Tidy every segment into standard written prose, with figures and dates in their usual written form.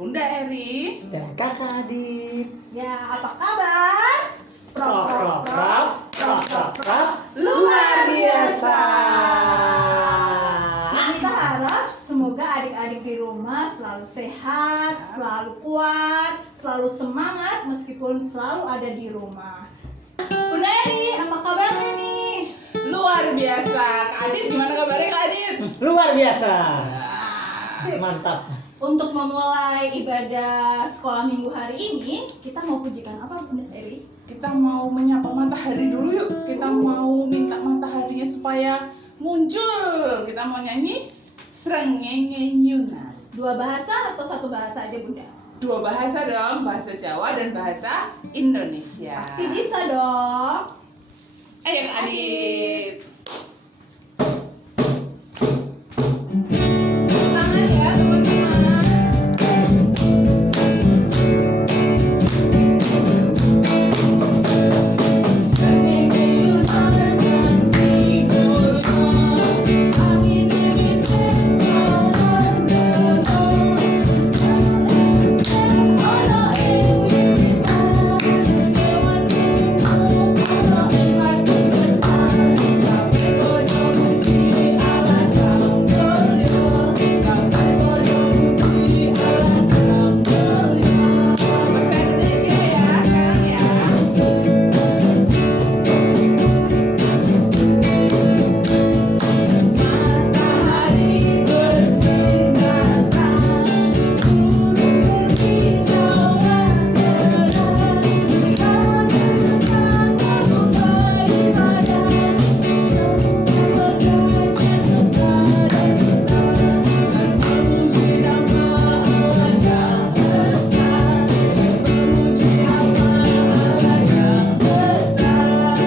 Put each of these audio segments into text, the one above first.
Bunda Eri dan Kakak Adit. Ya, apa kabar? Prop, prop, prop, prop, prop, prop, luar biasa. Kita harap semoga adik-adik di rumah selalu sehat, selalu kuat, selalu semangat meskipun selalu ada di rumah. Bunda Eri, apa kabarnya nih? Luar biasa. Kak Adit, gimana kabarnya Kak Adit? Luar biasa. Mantap. Untuk memulai ibadah sekolah minggu hari ini, kita mau pujikan apa Bunda Eri? Kita mau menyapa matahari dulu yuk. Kita mau minta mataharinya supaya muncul. Kita mau nyanyi Srengenge-nyunan. Dua bahasa atau satu bahasa aja Bunda? Dua bahasa dong, bahasa Jawa dan bahasa Indonesia. Pasti bisa dong. Ayo Kak Adit. Tangan ya teman-teman. Bahasa Indonesia ya sekarang ya. Matahari bersinar terang, burung berkicauan serang, sekarang kamu beribadah, semua berkaca kepada kita, dan memuji nama Allah yang besar, dan memuji nama Allah yang besar.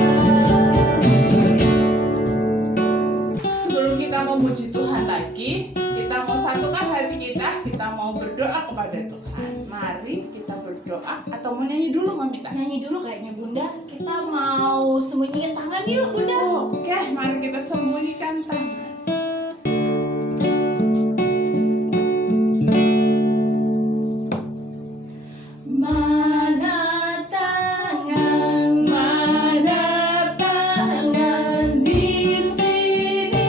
Sebelum kita memuji Tuhan lagi, kita mau satukan hati kita mau berdoa kepada Tuhan. Mari kita berdoa atau mau nyanyi dulu Mamita? Nyanyi dulu kayaknya Bunda. Kita mau sembunyiin tangan yuk Bunda. Oke, mari kita sembunyikan tangan. Mana tangan di sini.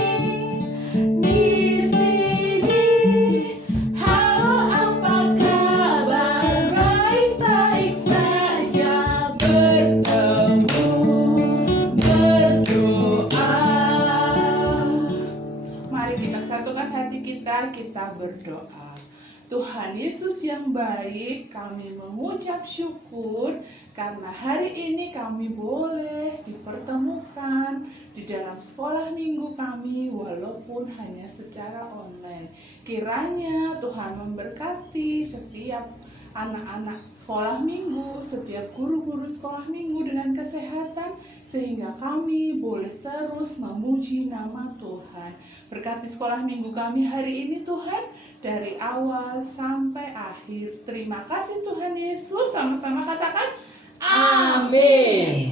Halo, apa kabar? Baik-baik saja, bertemu, berdoa. Mari kita satukan hati kita berdoa. Tuhan Yesus yang baik, kami mengucap syukur karena hari ini kami boleh dipertemukan di dalam sekolah minggu kami walaupun hanya secara online. Kiranya Tuhan memberkati setiap anak-anak sekolah minggu, setiap guru-guru sekolah minggu dengan kesehatan sehingga kami boleh terus memuji nama Tuhan. Berkati sekolah minggu kami hari ini Tuhan, dari awal sampai akhir. Terima kasih Tuhan Yesus. Sama-sama katakan amin.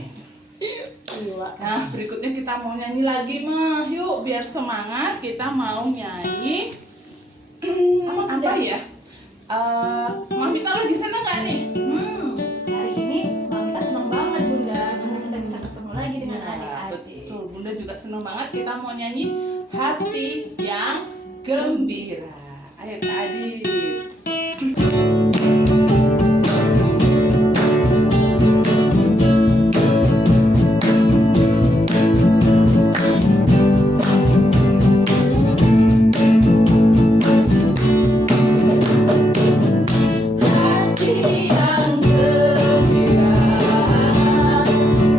Nah, berikutnya kita mau nyanyi lagi mah. Yuk, biar semangat kita mau nyanyi. Apa ya? Mamita lagi senang gak nih? Hari ini Mamita senang banget Bunda, karena kita bisa ketemu lagi dengan adik-adik. Betul, Bunda juga senang banget. Kita mau nyanyi hati yang gembira. Ayo Kak Adit. Hati yang gembira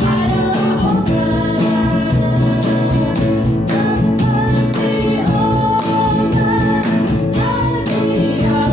adalah obat seperti obat bagi yang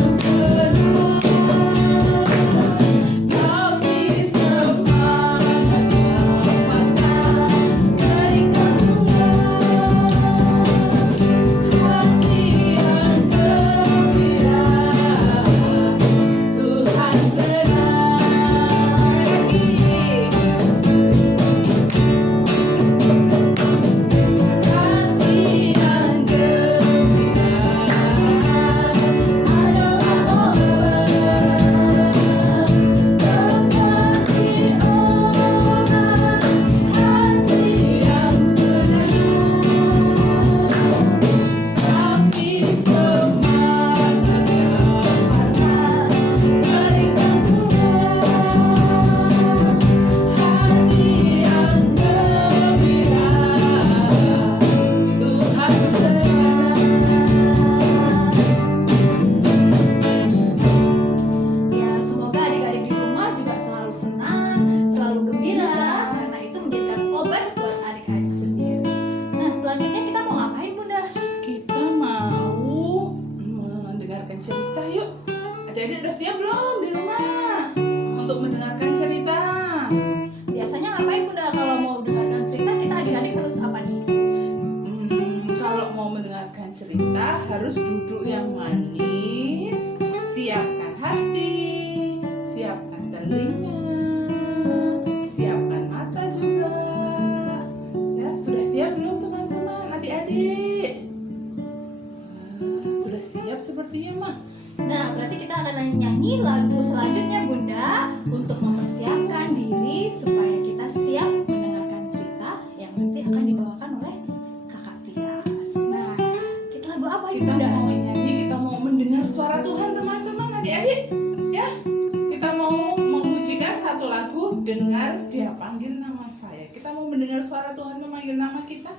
dengar dia panggil nama saya. Kita mau mendengar suara Tuhan memanggil nama kita?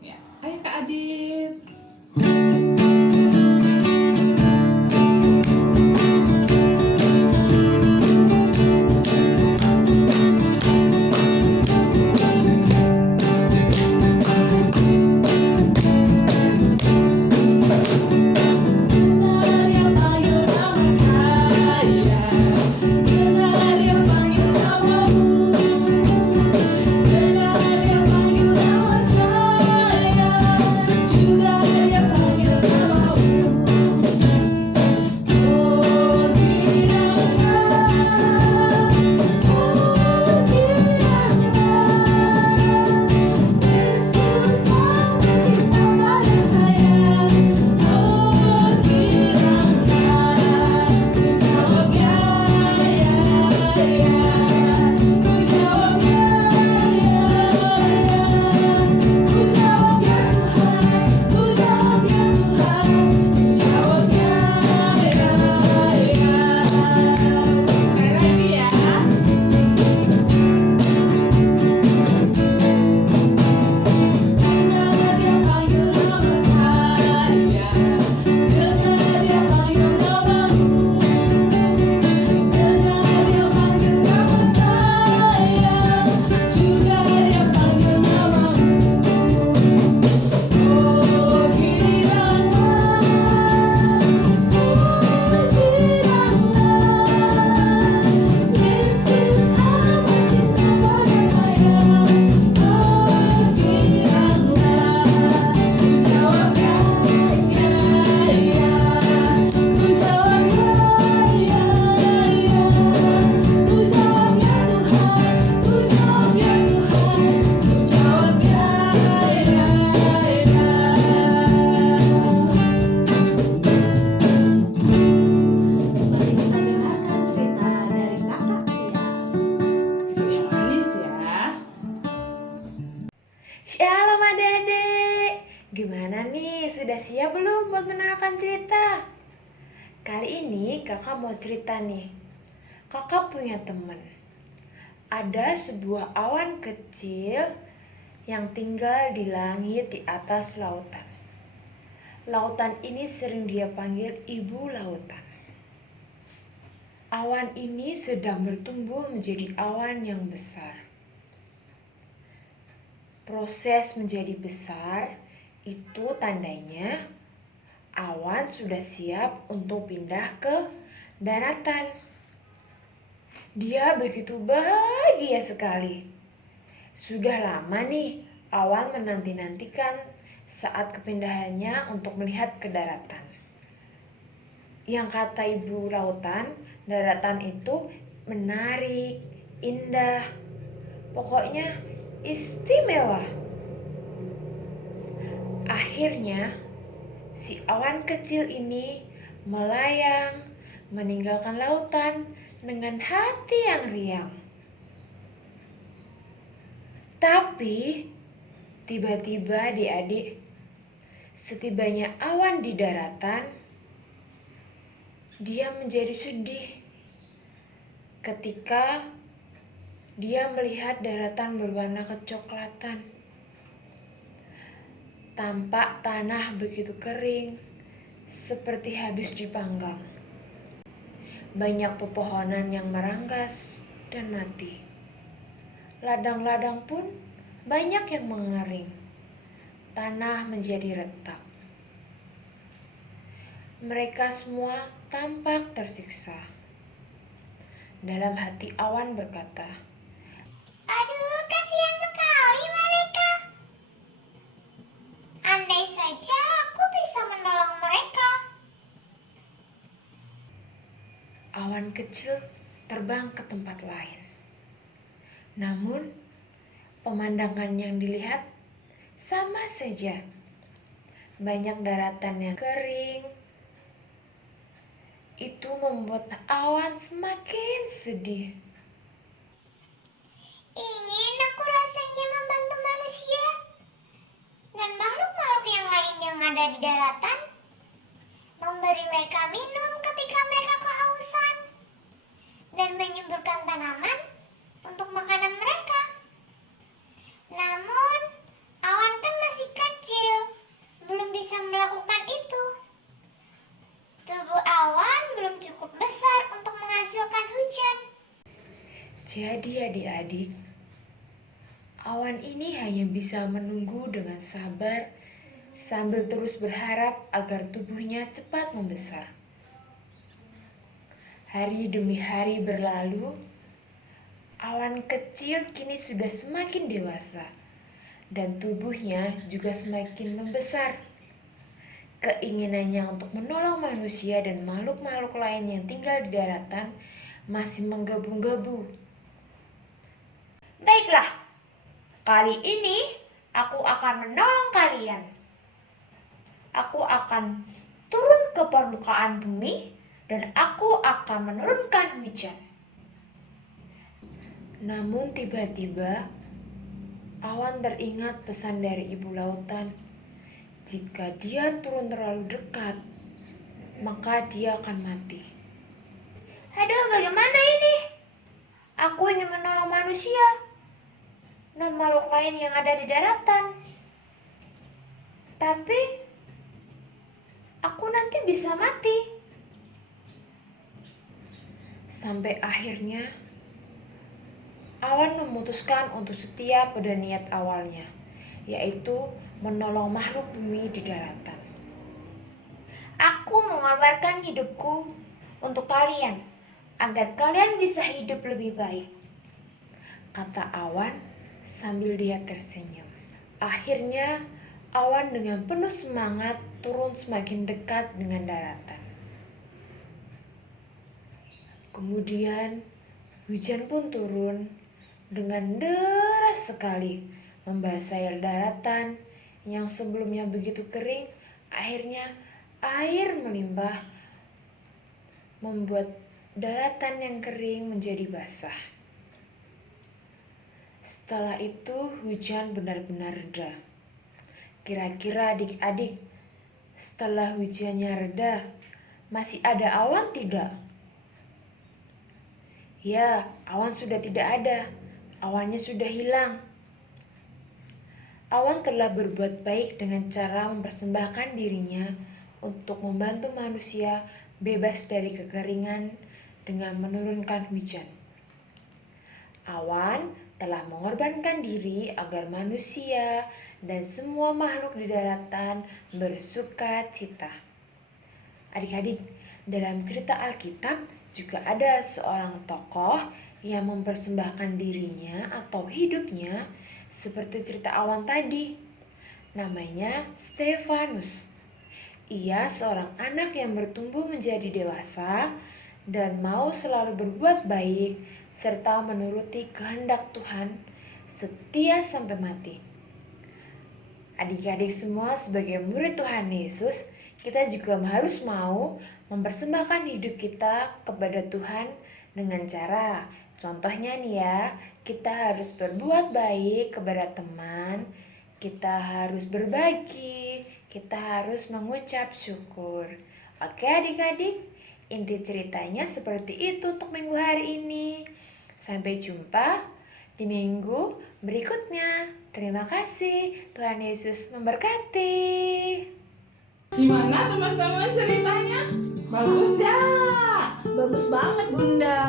Ya, ayo Kak Adit. Shalom adik-adik, gimana nih? Sudah siap belum buat mendengarkan cerita? Kali ini kakak mau cerita nih. Kakak punya teman. Ada sebuah awan kecil yang tinggal di langit di atas lautan. Lautan ini sering dia panggil ibu lautan. Awan ini sedang bertumbuh menjadi awan yang besar. Proses menjadi besar itu tandanya awan sudah siap untuk pindah ke daratan. Dia begitu bahagia sekali. Sudah lama nih awan menanti-nantikan saat kepindahannya untuk melihat ke daratan. Yang kata ibu lautan, daratan itu menarik, indah, pokoknya istimewa. Akhirnya si awan kecil ini melayang meninggalkan lautan dengan hati yang riang. Tapi tiba-tiba adik-adik, setibanya awan di daratan, dia menjadi sedih ketika dia melihat daratan berwarna kecoklatan. Tampak tanah begitu kering, seperti habis dipanggang. Banyak pepohonan yang meranggas dan mati. Ladang-ladang pun banyak yang mengering. Tanah menjadi retak. Mereka semua tampak tersiksa. Dalam hati awan berkata, "Aduh, kasihan sekali mereka. Andai saja aku bisa menolong mereka." Awan kecil terbang ke tempat lain. Namun, pemandangan yang dilihat sama saja. Banyak daratan yang kering. Itu membuat awan semakin sedih. Ingin aku rasanya membantu manusia dan makhluk-makhluk yang lain yang ada di daratan, memberi mereka minum ketika mereka kehausan, dan menyuburkan tanaman Jadi adik-adik, awan ini hanya bisa menunggu dengan sabar sambil terus berharap agar tubuhnya cepat membesar. Hari demi hari berlalu, awan kecil kini sudah semakin dewasa dan tubuhnya juga semakin membesar. Keinginannya untuk menolong manusia dan makhluk-makhluk lain yang tinggal di daratan masih menggebu-gebu. Baiklah, kali ini aku akan menolong kalian. Aku akan turun ke permukaan bumi dan aku akan menurunkan hujan. Namun tiba-tiba awan teringat pesan dari ibu lautan. Jika dia turun terlalu dekat, maka dia akan mati. Aduh, bagaimana ini? Aku ingin menolong manusia dan makhluk lain yang ada di daratan. Tapi aku nanti bisa mati. Sampai akhirnya awan memutuskan untuk setia pada niat awalnya, yaitu menolong makhluk bumi di daratan. Aku mengorbankan hidupku untuk kalian, agar kalian bisa hidup lebih baik, kata awan sambil dia tersenyum. Akhirnya awan dengan penuh semangat turun semakin dekat dengan daratan. Kemudian hujan pun turun dengan deras sekali, membasahi daratan yang sebelumnya begitu kering. Akhirnya air melimpah, membuat daratan yang kering menjadi basah. Setelah itu hujan benar-benar reda. Kira-kira adik-adik, setelah hujannya reda, masih ada awan tidak? Ya, awan sudah tidak ada. Awannya sudah hilang. Awan telah berbuat baik dengan cara mempersembahkan dirinya untuk membantu manusia bebas dari kekeringan dengan menurunkan hujan. Awan telah mengorbankan diri agar manusia dan semua makhluk di daratan bersuka cita. Adik-adik, dalam cerita Alkitab juga ada seorang tokoh yang mempersembahkan dirinya atau hidupnya seperti cerita awan tadi. Namanya Stefanus. Ia seorang anak yang bertumbuh menjadi dewasa dan mau selalu berbuat baik serta menuruti kehendak Tuhan, setia sampai mati. Adik-adik semua, sebagai murid Tuhan Yesus, kita juga harus mau mempersembahkan hidup kita kepada Tuhan dengan cara, contohnya nih ya, kita harus berbuat baik kepada teman, kita harus berbagi, kita harus mengucap syukur. Oke adik-adik, inti ceritanya seperti itu untuk minggu hari ini. Sampai jumpa di minggu berikutnya. Terima kasih, Tuhan Yesus memberkati. Gimana teman-teman ceritanya? Bagus ya? Bagus banget Bunda.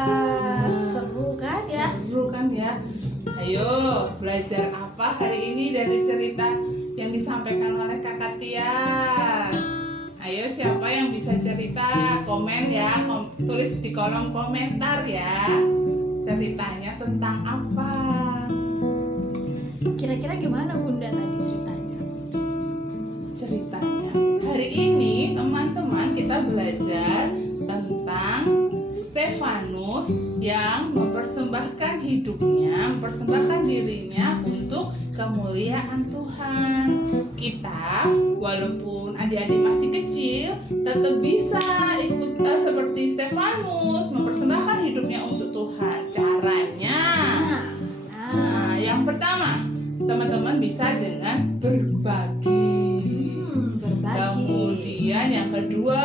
Seru kan ya? Seru kan ya? Ayo, belajar apa hari ini dari cerita yang disampaikan oleh Kakak Tias? Ayo, siapa yang bisa cerita? Komen ya, tulis di kolom komentar ya. Ceritanya tentang apa? Kira-kira gimana Bunda tadi ceritanya? Ceritanya hari ini teman-teman kita belajar tentang Stefanus yang mempersembahkan hidupnya, mempersembahkan dirinya untuk kemuliaan Tuhan. Kita walaupun adik-adik masih kecil tetap bisa ikut seperti Stefanus mempersembahkan hidupnya untuk Tuhan. Caranya, yang pertama teman-teman bisa dengan berbagi. Kemudian yang kedua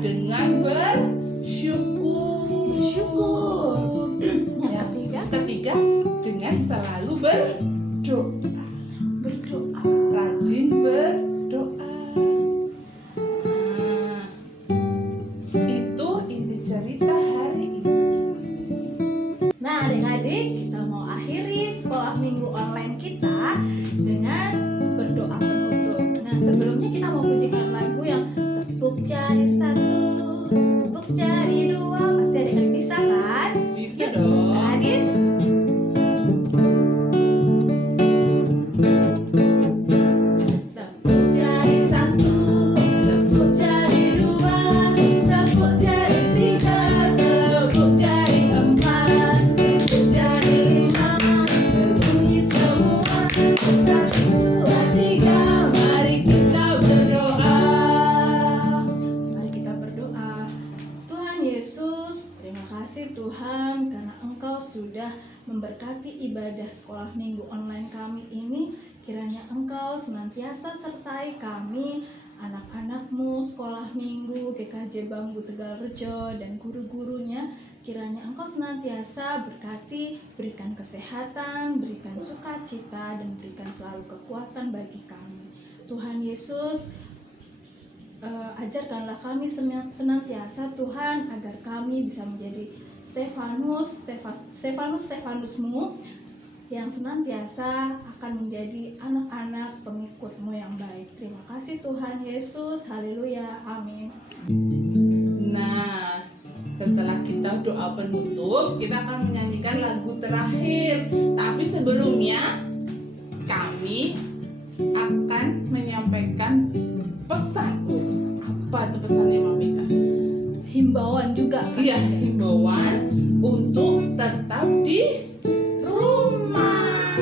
dengan bersyukur. Yang ketiga dengan selalu berdoa. Rajin berdoa. Itu inti cerita hari ini. Nah, adik-adik, kita mau akhiri sekolah minggu online kita dengan berdoa penutup. Nah, sebelumnya kita mau pujikan lagu yang tepuk jari 1, tepuk jari 2. Pasti adik-adik bisa kan? Bisa dong. Adik. Tepuk jari 1, tepuk jari 2, tepuk jari 3, tepuk jari 4, tepuk jari 5, berbunyi semua. 1, 2, 3, mari kita berdoa. Mari kita berdoa. Tuhan Yesus, terima kasih Tuhan karena Engkau sudah memberkati ibadah sekolah minggu online kami ini. Kiranya Engkau senantiasa sertai kami, anak-anak-Mu sekolah minggu GKJ Bambu Tegalrejo dan guru-gurunya. Kiranya Engkau senantiasa berkati, berikan kesehatan, berikan sukacita, dan berikan selalu kekuatan bagi kami. Tuhan Yesus, ajarkanlah kami senantiasa Tuhan agar kami bisa menjadi Stefanus-Stefanus-Mu yang senantiasa akan menjadi anak-anak pengikut-Mu yang baik. Terima kasih Tuhan Yesus, haleluya, amin. Nah, setelah kita doa penutup, kita akan menyanyikan lagu terakhir. Tapi sebelumnya, kami akan menyampaikan pesan. Apa tuh pesannya Mamita? Himbauan juga kan? Iya, himbauan untuk tetap di rumah.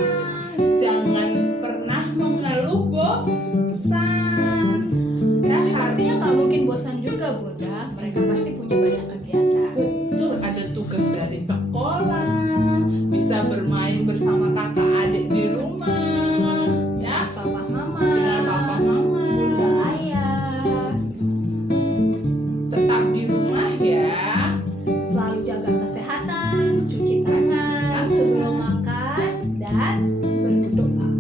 Jangan pernah mengeluh bosan. Tapi pastinya nggak mungkin bosan juga Bunda, mereka pasti punya banyak kegiatan. Betul, ada tugas dari sekolah, bisa bermain bersama kakak adik di rumah, ya, Papa Mama, dengan papa mama. Bunda Ayah, Tetap di rumah ya. selalu jaga kesehatan, cuci tangan sebelum makan, dan berdoa.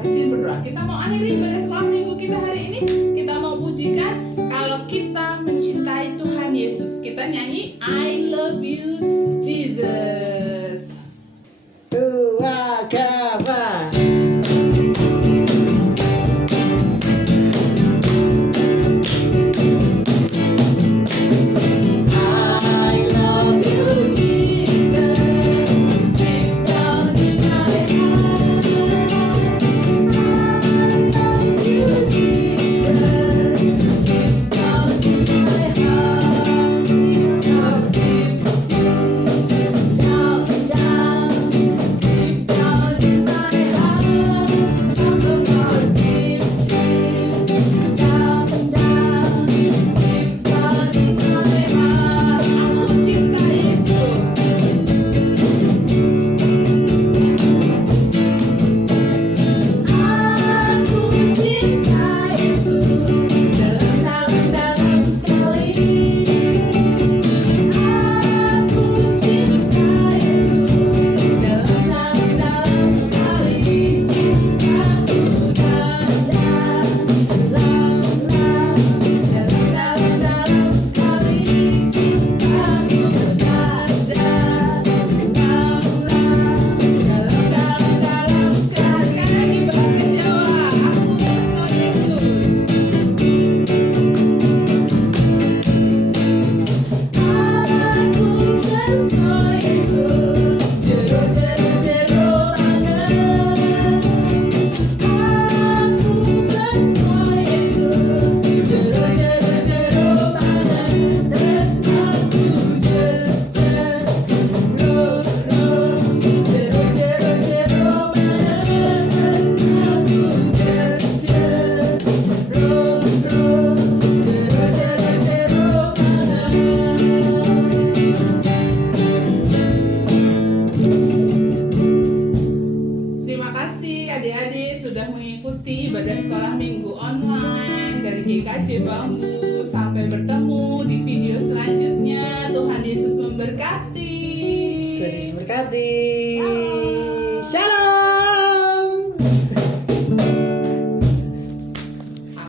Rajin berdoa. Kita mau akhiri ibadah sekolah minggu kita hari ini. Kita mau pujikan kalau kita mencintai Tuhan Yesus. Kita nyanyi I love you Jesus. Dua kabar. I love you, Jesus, deep down in my heart, I love you, Jesus, deep down in my heart, deep down, deep down, deep down in my heart, talk about deep down, deep down in my heart. Aku cinta Yesus. Aku cinta Yesus dalam-dalam sekali. Aku cinta Yesus dalam-dalam sekali. Cintaku dalam-dalam sekali. Cintaku dalam-dalam sekali. Sekali lagi bahasa Jawa. Aku Yesus Yesus. Aku tresno Yesus, jero banget. Aku tresno Yesus, jero banget. Tresnoku jero banget. Terima kasih adik-adik sudah mengikuti ibadah sekolah minggu online dari GKJ Bambu. Sampai bertemu di video selanjutnya. Tuhan Yesus memberkati. Tuhan Yesus berkati.